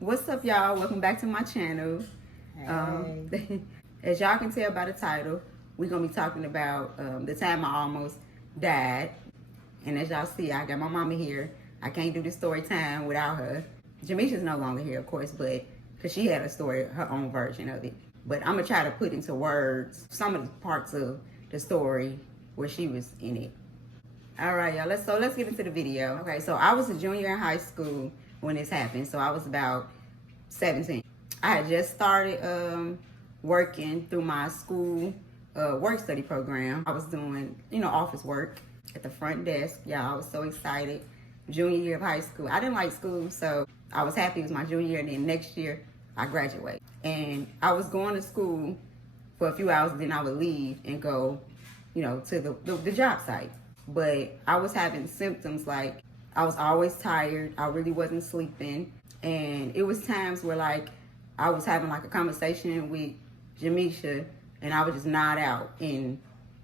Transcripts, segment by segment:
What's up, y'all? Welcome back to my channel. Hey. As y'all can tell by the title, we're gonna be talking about the time I almost died. And as y'all see, I got my mama here. I can't do this story time without her. Jamisha's no longer here, of course, but because she had a story, her own version of it. But I'm gonna try to put into words some of the parts of the story where she was in it. All right, y'all. Let's get into the video. Okay, so I was a junior in high school when this happened. So I was about 17. I had just started working through my school work study program. I was doing, office work at the front desk. Yeah, I was so excited. Junior year of high school. I didn't like school, so I was happy it was my junior year. And then next year, I graduated. And I was going to school for a few hours, then I would leave and go, to the job site. But I was having symptoms like I was always tired. I really wasn't sleeping. And it was times where I was having a conversation with Jamisha and I would just nod out in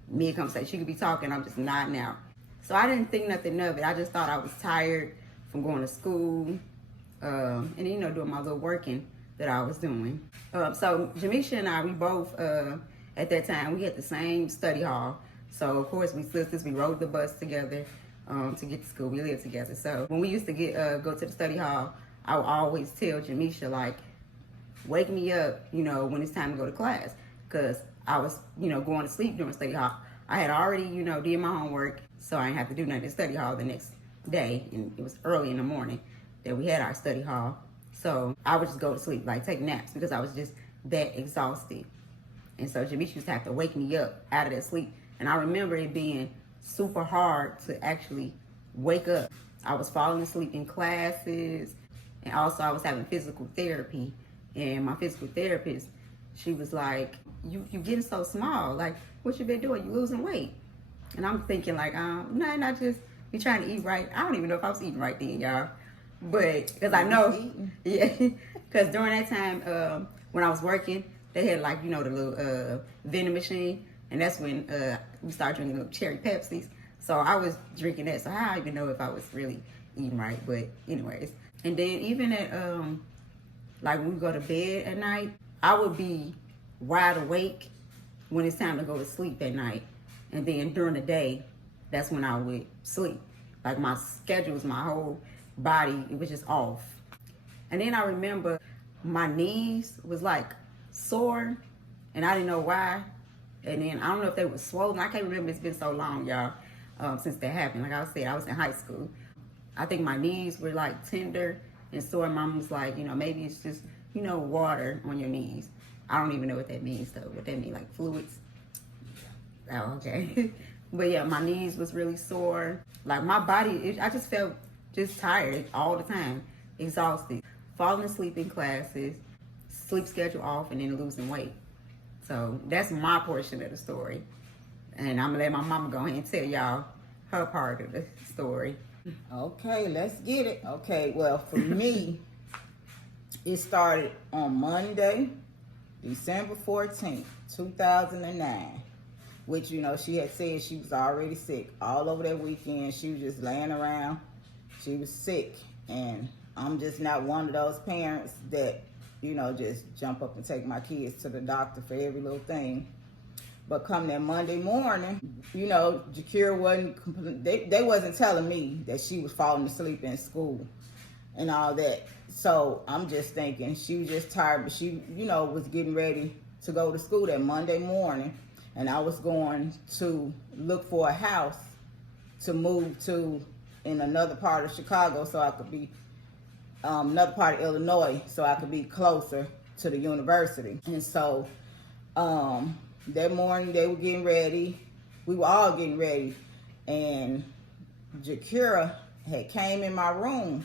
mid-conversation. She could be talking, I'm just nodding out. So I didn't think nothing of it. I just thought I was tired from going to school and doing my little working that I was doing. So Jamisha and I, we both, at that time, we had the same study hall. So of course we sisters, we rode the bus together to get to school. We lived together. So when we used to go to the study hall, I would always tell Jamisha, wake me up, when it's time to go to class. Because I was, going to sleep during study hall. I had already, did my homework, so I didn't have to do nothing in study hall the next day. And it was early in the morning that we had our study hall. So I would just go to sleep, take naps, because I was just that exhausted. And so Jamisha used to have to wake me up out of that sleep. And I remember it being super hard to actually wake up. I was falling asleep in classes, and also I was having physical therapy. And my physical therapist, she was like, you getting so small. What you been doing? You losing weight. And I'm thinking no, not just be trying to eat right. I don't even know if I was eating right then, y'all. But, because I know, yeah, because during that time, when I was working, they had the little vending machine. And that's when we started drinking little cherry Pepsis. So I was drinking that. So I don't even know if I was really eating right. But anyways. And then even at, when we go to bed at night, I would be wide awake when it's time to go to sleep at night. And then during the day, that's when I would sleep. My schedules, my whole body, it was just off. And then I remember my knees was sore. And I didn't know why. And then I don't know if they were swollen. I can't remember. It's been so long, y'all, since that happened. Like I said, I was in high school. I think my knees were tender and sore. Mom was maybe it's just, water on your knees. I don't even know what that means though. What that mean, fluids? Oh, okay. But yeah, my knees was really sore. My body, I just felt just tired all the time, exhausted, falling asleep in classes, sleep schedule off, and then losing weight. So that's my portion of the story. And I'm gonna let my mama go ahead and tell y'all her part of the story. Okay, let's get it. Okay, well, for me, it started on Monday, December 14th, 2009. Which, she had said she was already sick. All over that weekend, she was just laying around. She was sick. And I'm just not one of those parents that just jump up and take my kids to the doctor for every little thing. But come that Monday morning, Jakira wasn't, they wasn't telling me that she was falling asleep in school and all that. So I'm just thinking she was just tired, but she, was getting ready to go to school that Monday morning. And I was going to look for a house to move to in another part of Chicago so I could be another part of Illinois, so I could be closer to the university. And so that morning they were getting ready. We were all getting ready. And Jakira had came in my room.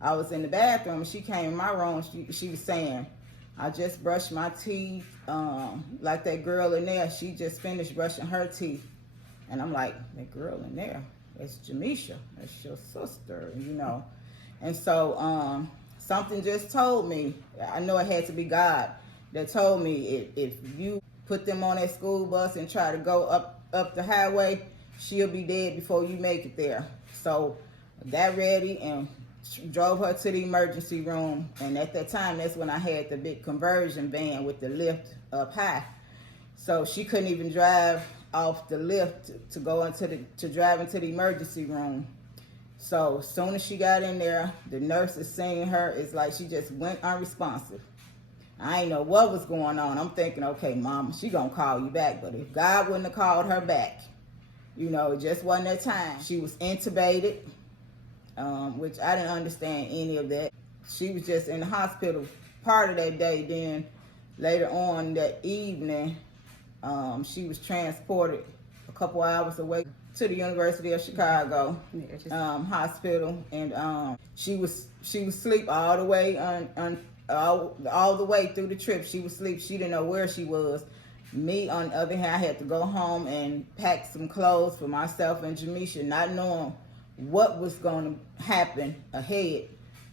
I was in the bathroom and she came in my room. She was saying, I just brushed my teeth. Like that girl in there, she just finished brushing her teeth. And I'm like, that girl in there, that's Jamisha. That's your sister, And so something just told me, I know it had to be God, that told me if you put them on that school bus and try to go up the highway, she'll be dead before you make it there. So I got ready and drove her to the emergency room, and at that time, that's when I had the big conversion van with the lift up high. So she couldn't even drive off the lift to go to drive into the emergency room. So as soon as she got in there, the nurses seen her. It's like she just went unresponsive. I ain't know what was going on. I'm thinking, okay, Mama, she gonna call you back. But if God wouldn't have called her back, it just wasn't that time. She was intubated, which I didn't understand any of that. She was just in the hospital part of that day. Then later on that evening, she was transported a couple hours away to the University of Chicago hospital, and she was asleep all the way all the way through the trip. She was asleep. She didn't know where she was. Me, on the other hand, I had to go home and pack some clothes for myself and Jamisha, not knowing what was going to happen ahead.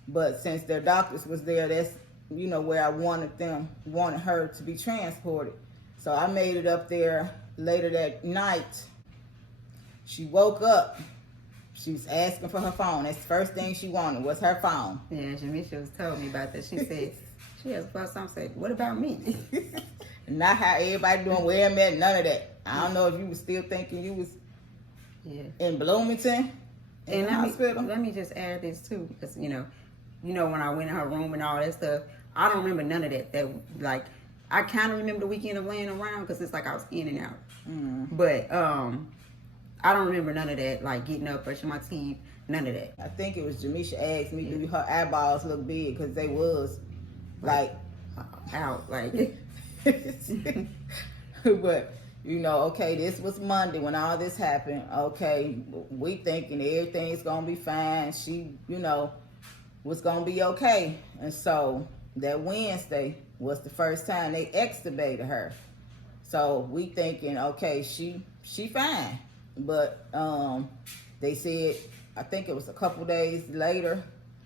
But since their doctors was there, that's where I wanted her to be transported. So I made it up there later that night. She woke up. She was asking for her phone. That's the first thing she wanted was her phone. Yeah, Jamisha was telling me about that. She said, she asked about something. Said, what about me? Not how everybody doing, where I'm at, none of that. I don't know if you was still thinking you was in Bloomington in the hospital. Let me just add this too, because when I went in her room and all that stuff, I don't remember none of that. That I kind of remember the weekend of laying around because it's like I was in and out. But I don't remember none of that, like getting up, brushing my teeth, none of that. I think it was Jamisha asked me, do her eyeballs look big? Because they was out, But, okay, this was Monday when all this happened. Okay, we thinking everything's going to be fine. She, was going to be okay. And so that Wednesday was the first time they extubated her. So we thinking, okay, she fine. But they said, I think it was a couple days later,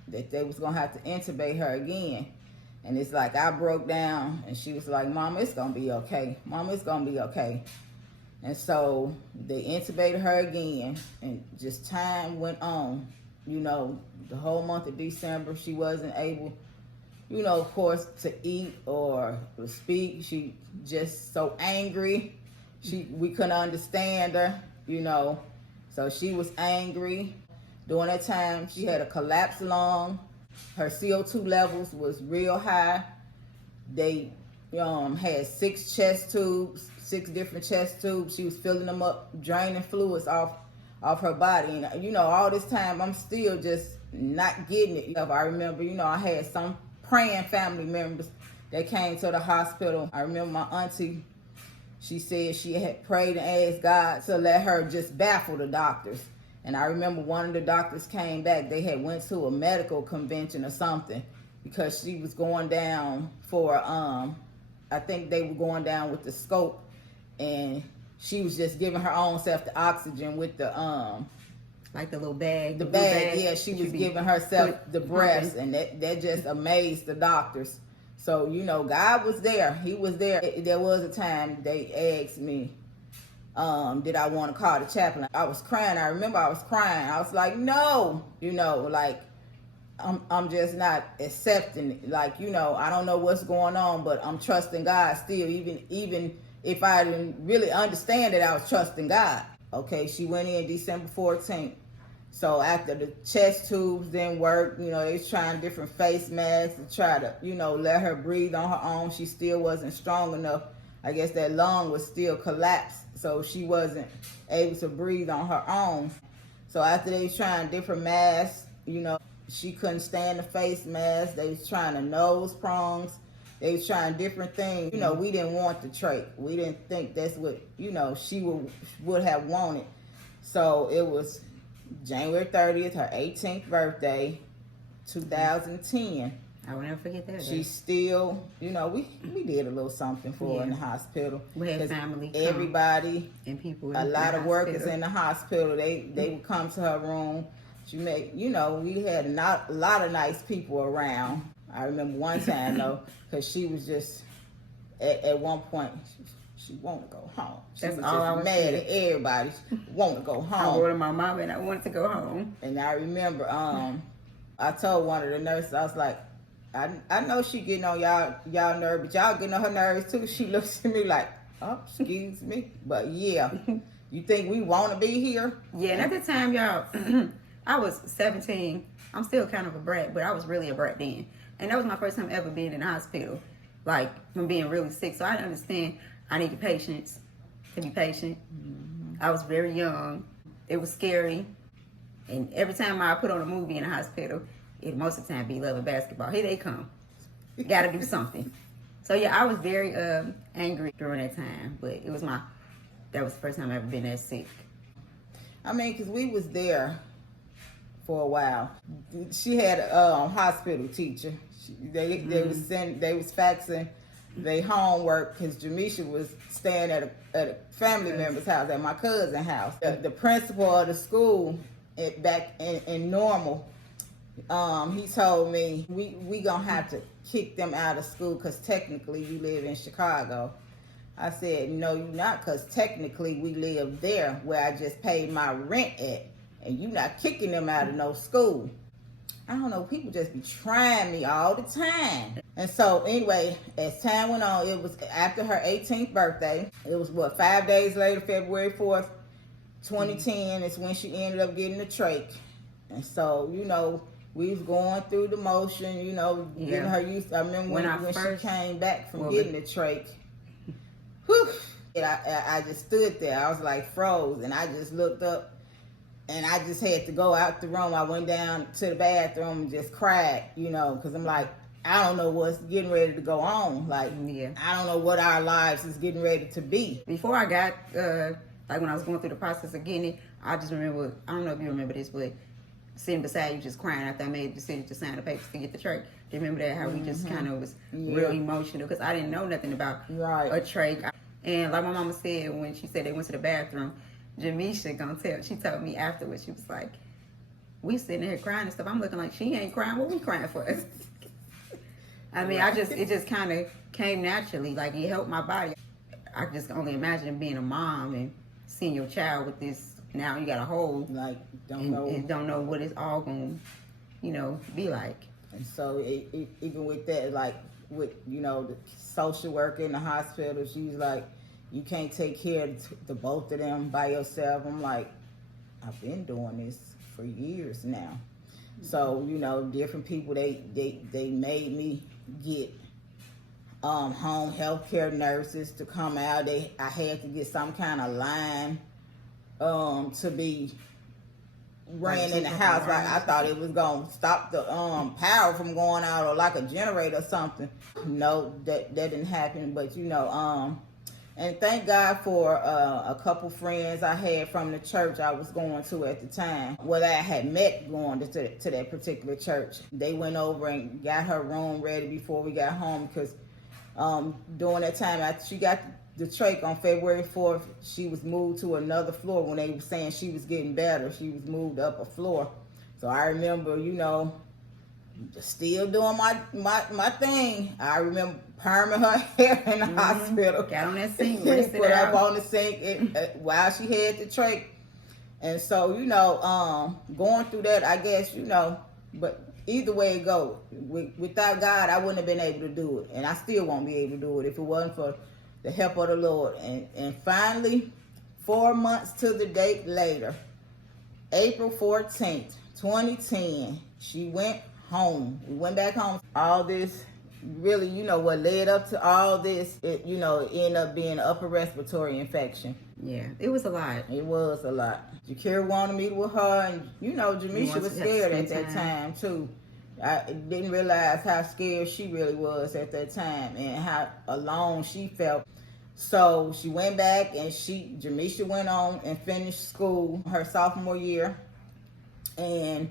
that they was going to have to intubate her again. And it's like I broke down, and she was like, Mama, it's going to be okay. Mama, it's going to be okay. And so they intubated her again, and just time went on. The whole month of December, she wasn't able, of course, to eat or to speak. She just so angry. We couldn't understand her, So she was angry. During that time, she had a collapsed lung. Her CO2 levels was real high. They had 6 chest tubes, 6 different chest tubes. She was filling them up, draining fluids off her body. And, all this time, I'm still just not getting it. I remember, I had some praying family members that came to the hospital. I remember my auntie, she said she had prayed and asked God to let her just baffle the doctors. And I remember one of the doctors came back. They had went to a medical convention or something because she was going down for, I think they were going down with the scope, and she was just giving her own self the oxygen with the, like the little bag. The bag, yeah, she was giving herself the breaths, and that just amazed the doctors. So, God was there. He was there. There was a time they asked me, did I want to call the chaplain? I was crying. I remember I was crying. I was like, no, I'm just not accepting it. I don't know what's going on, but I'm trusting God still, even if I didn't really understand it, I was trusting God. Okay, she went in December 14th. So after the chest tubes didn't work, they was trying different face masks to try to, let her breathe on her own. She still wasn't strong enough. I guess that lung was still collapsed, so she wasn't able to breathe on her own. So after they was trying different masks, she couldn't stand the face mask. They was trying the nose prongs. They was trying different things. We didn't want the trach. We didn't think that's what, she would have wanted. So it was January 30th, her 18th birthday, 2010. I will never forget that. She still, we did a little something for her in the hospital. We had family, everybody, and people. A lot of workers in the hospital. They would come to her room. She made, we had a lot of nice people around. I remember one time though, because she was just at one point she wanted to go home. She That's was all just I was mad saying. at everybody. Wanted to go home. I wrote to my mom and I wanted to go home. And I remember I told one of the nurses, I was like, I know she getting on y'all nerves, but y'all getting on her nerves too. She looks at me like, oh, excuse me. But yeah, you think we want to be here? Yeah, and at the time, y'all, I was 17. I'm still kind of a brat, but I was really a brat then. And that was my first time ever being in the hospital, like from being really sick. So I understand I needed patience to be patient. I was very young. It was scary. And every time I put on a movie in the hospital, it most of the time be Love and Basketball. Here they come. Got to do something. So yeah, I was very angry during that time. But that was the first time I ever been that sick. I mean, because we was there for a while. She had a hospital teacher. They was faxing their homework because Jamisha was staying at a family member's house, at my cousin's house. The principal of the school back in Normal, he told me we gonna have to kick them out of school because technically you live in Chicago. I said, no, you're not, because technically we live there where I just paid my rent at, and you're not kicking them out of no school. I don't know, people just be trying me all the time. And so anyway, as time went on, it was after her 18th birthday. It was 5 days later, February 4th, 2010 is when she ended up getting the trach. And so, we was going through the motion, getting her used. I remember when she came back from getting the trach. Whew. And I just stood there. I was like froze, and I just looked up, and I just had to go out the room. I went down to the bathroom and just cried, because I'm like, I don't know what's getting ready to go on. Like, I don't know what our lives is getting ready to be. Before I got, like when I was going through the process of getting it, I just remember, I don't know if you remember this, but sitting beside you just crying after I made the decision to sign the papers to get the trach. Do you remember that? How we just kind of was real emotional because I didn't know nothing about a trach. And like my mama said when she said they went to the bathroom, Jamisha she told me afterwards, she was like, we sitting here crying and stuff. I'm looking like she ain't crying. What we crying for? I mean, it just kind of came naturally. Like it helped my body. I just can only imagine being a mom and seeing your child with this. Now you got a hole. Like, don't know what it's all going to, be like. And so even with that, like with, the social worker in the hospital, she's like, you can't take care of the both of them by yourself. I'm like, I've been doing this for years now. So, different people, they made me get home health care nurses to come out. I had to get some kind of line to be ran in the house. Like I thought it was gonna stop the power from going out, or like a generator or something. No, that didn't happen. But and thank God for a couple friends I had from the church I was going to at the time. Well, I had met going to that particular church. They went over and got her room ready before we got home, because during that time after she got the trach on February 4th, she was moved to another floor. When they were saying she was getting better, she was moved up a floor. So I remember, still doing my thing. I remember perming her hair in the hospital. Got on that sink, put up on the sink while she had the trach. And so, going through that, I guess, but either way it goes, without God, I wouldn't have been able to do it. And I still won't be able to do it if it wasn't for the help of the Lord. And finally, 4 months to the date later, April 14th, 2010, she went home. We went back home. All this, really, what led up to all this, it ended up being an upper respiratory infection. Yeah, it was a lot. It was a lot. Jakira wanted me with her, and, Jamisha was scared at that time, too. I didn't realize how scared she really was at that time and how alone she felt. So she went back, and Jamisha went on and finished school her sophomore year. And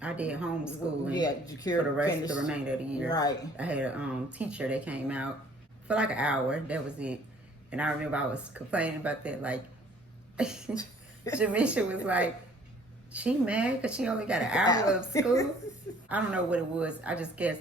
I did homeschool. Yeah, Jakira for the remainder of the year. Right. I had a teacher that came out for like an hour. That was it. And I remember I was complaining about that. Like, Jamisha was like, she mad because she only got an hour of school? I don't know what it was. I just guess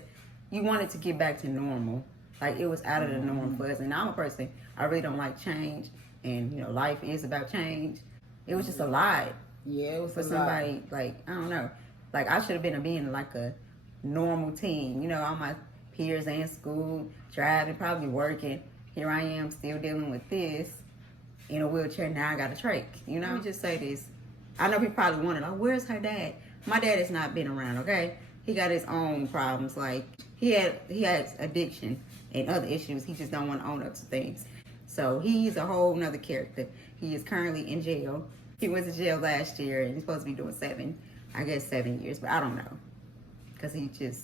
you wanted to get back to normal. Like, it was out of the norm for us. And I'm a person, I really don't like change. And, life is about change. It was just a lot. Yeah, it was for somebody, like, I don't know. Like, I should have been being like a normal teen. You know, all my peers in school, driving, probably working. Here I am still dealing with this in a wheelchair. Now I got a trach. You know, let me just say this. I know people probably wondering, like, where's her dad? My dad has not been around, okay? He got his own problems. Like, he has addiction and other issues. He just don't want to own up to things. So he's a whole nother character. He is currently in jail. He went to jail last year, and he's supposed to be doing 7 years, but I don't know. Because he just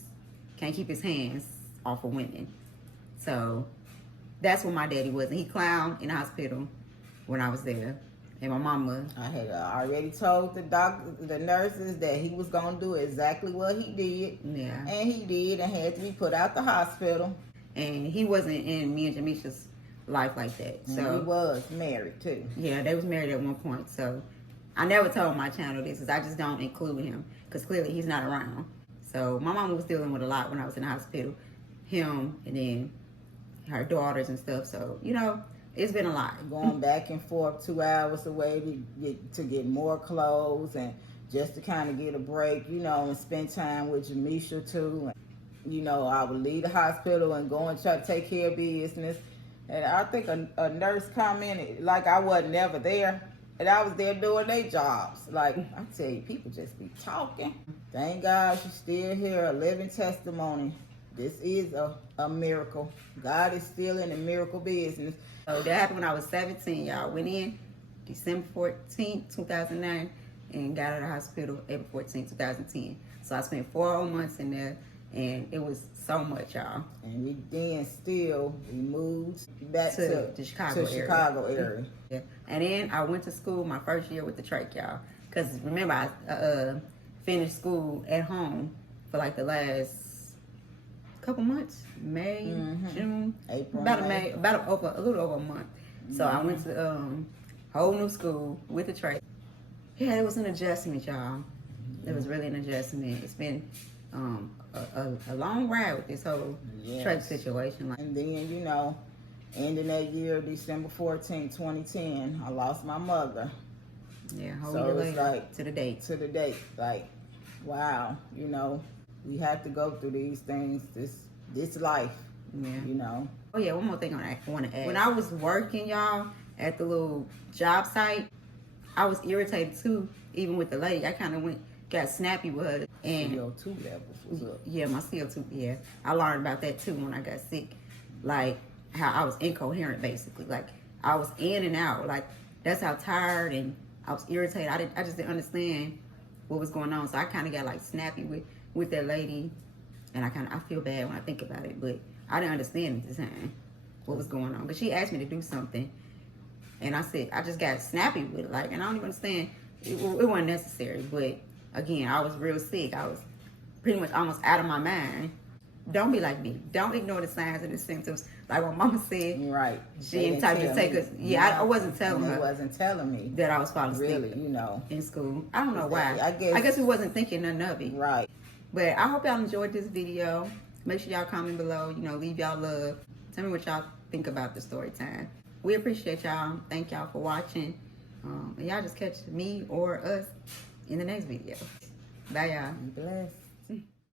can't keep his hands off of women. So that's what my daddy was. And he clowned in the hospital when I was there. And my mama, I had already told the nurses that he was gonna do exactly what he did. yeah. And he did, and had to be put out the hospital. And he wasn't in me and Jamisha's life like that. And So he was married too. yeah, they was married at one point. So I never told my channel this because I just don't include him because clearly he's not around. So my mama was dealing with a lot when I was in the hospital. Him and then her daughters and stuff. So, you know, it's been a lot. Going back and forth 2 hours away to get more clothes and just to kind of get a break, you know, and spend time with Jamisha too. And, you know, I would leave the hospital and go and try to take care of business. And I think a nurse commented like I wasn't never there. And I was there doing their jobs. Like, I tell you, people just be talking. Thank God she's still here, a living testimony. This is a miracle. God is still in the miracle business. So that happened when I was 17, y'all. Went in December 14th, 2009, and got out of the hospital April 14th, 2010. So I spent 4 whole months in there, and it was so much, y'all. And we moved back to the Chicago area. Yeah. And then I went to school my first year with the trach, y'all. Because remember, I finished school at home for like the last couple months, May, June, April, about May. a little over a month. So I went to whole new school with the trach. Yeah, it was an adjustment, y'all. It was really an adjustment. It's been a long ride with this whole trach situation. Like, and then, you know, ending that year, December 14, 2010, I lost my mother. yeah, whole So year it's later like to the date. Like, wow, you know, we have to go through these things, this life, Yeah. you know. Oh yeah, one more thing I want to add. When I was working, y'all, at the little job site, I was irritated too, even with the lady. I kind of got snappy with her. And CO2 levels was up. yeah, my CO2, yeah. I learned about that too when I got sick. Like, how I was incoherent, basically. Like, I was in and out. Like, that's how tired and I was irritated. I just didn't understand what was going on. So I kind of got, like, snappy with that lady. And I feel bad when I think about it. But I didn't understand at the time what was going on. But she asked me to do something. And I said, I just got snappy with it. Like, and I don't even understand. It wasn't necessary. But, again, I was real sick. I was pretty much almost out of my mind. Don't be like me. Don't ignore the signs and the symptoms. Like what Mama said. Right. She didn't type to take us. Yeah, I wasn't telling her. He wasn't telling me that I was falling asleep. Really, you know. In school. I don't know why. I guess we wasn't thinking none of it. Right. But I hope y'all enjoyed this video. Make sure y'all comment below. You know, leave y'all love. Tell me what y'all think about the story time. We appreciate y'all. Thank y'all for watching. And y'all just catch me or us in the next video. Bye, y'all. Be blessed.